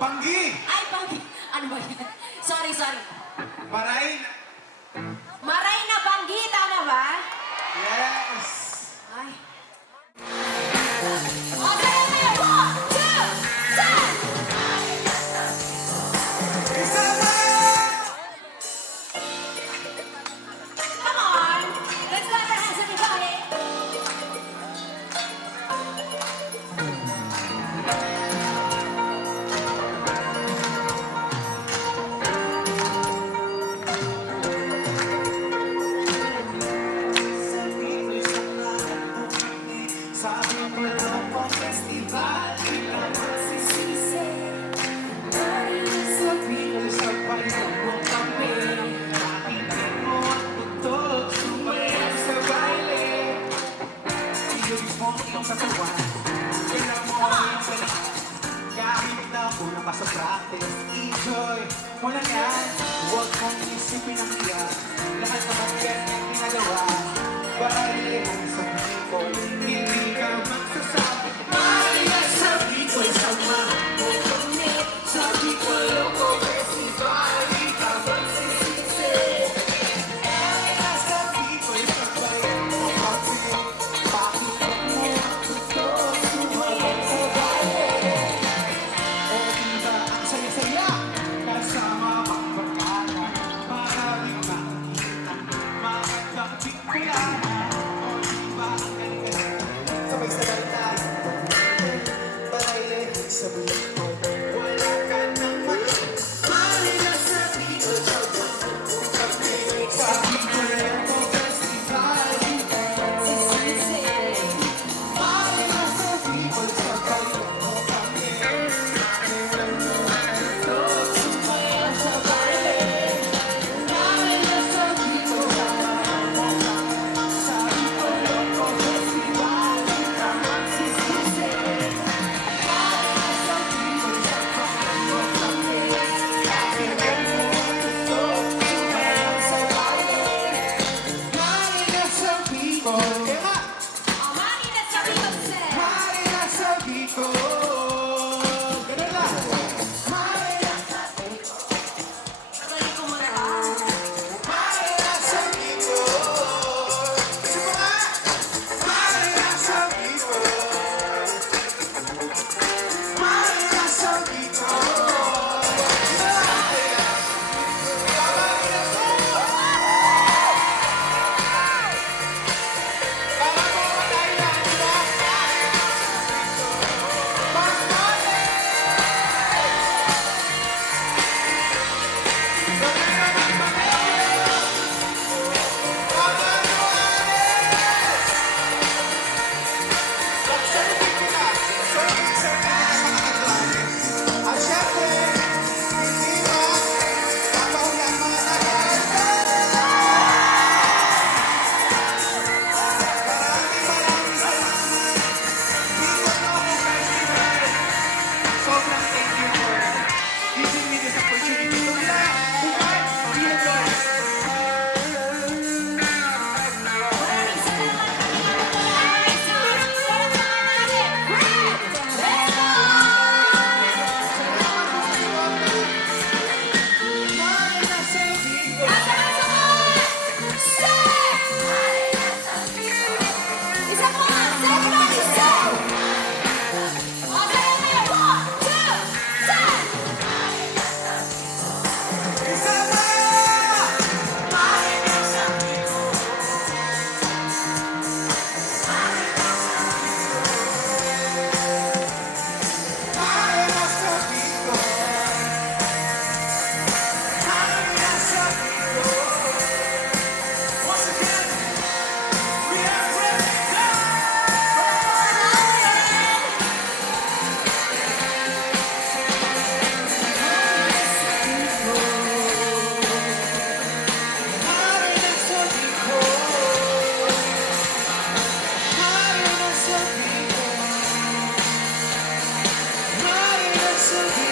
Panggi! Ay, Panggi. Ano ba yan? Sorry, sorry. Maray! Maray na Panggi, tama ba? Yes! Ay. O, sayo tayo. 1, 2, 3! Isa na! Come on. Let's clap our hands, everybody. Sa Bicol Loco Festival, di ka magsisisi. Sa Bicol, sa paligid mo kami. Nakikin mo ang tugtog, sumayaw sa baile. Ilulis mo ang iyong katawan, kailan mo ang iyong paligid. Kahit na una pa sa practice, enjoy mo lang yan. Huwag mong isipin ang hiya, lahat naman ganyan ginagawa. Baraylehan sa Bicol, hindi ka magsasabi. Maria sa Bicol, sama mo kami. Sa Bicol Loco Festival, di ka magsisisi. Maria sa Bicol, sabay mo kami. Pakita mo ang tugtog, sumayaw sa baile. O diba ang saya-saya, kasama ang barkada. Maraming makikita, magandang Bicolana. O diba ang galing-galing, sabay-sabay tayo. Baraylehan sa Bicol, wala ka nang mali. Maria sa Bicol, sama mo kami. Sa Bicol Loco Festival, di ka magsisisi. Maria sa Bicol, sabay mo kami. O, Mami, let's sabi ko sir. Tuloy ko muna ha. At syempre, hindi ba kapahulan mga nag-aaral? Maraming salamat. Bicol Loco Festival. Sobrang thank you for giving me this opportunity to laugh, to fight, be a dog. Maraming salamat. Maraming salamat. Let's go! Maria sa Bicol. Asan ang sunod? Set! Isa pa! Set, everybody, set! O, sayo tayo. 1, 2, set! Isa na! Maria sa Bicol. Maria sa Bicol. Once again, we are ready now. Maria sa Bicol. Maria sa Bicol. Maria sa Bicol.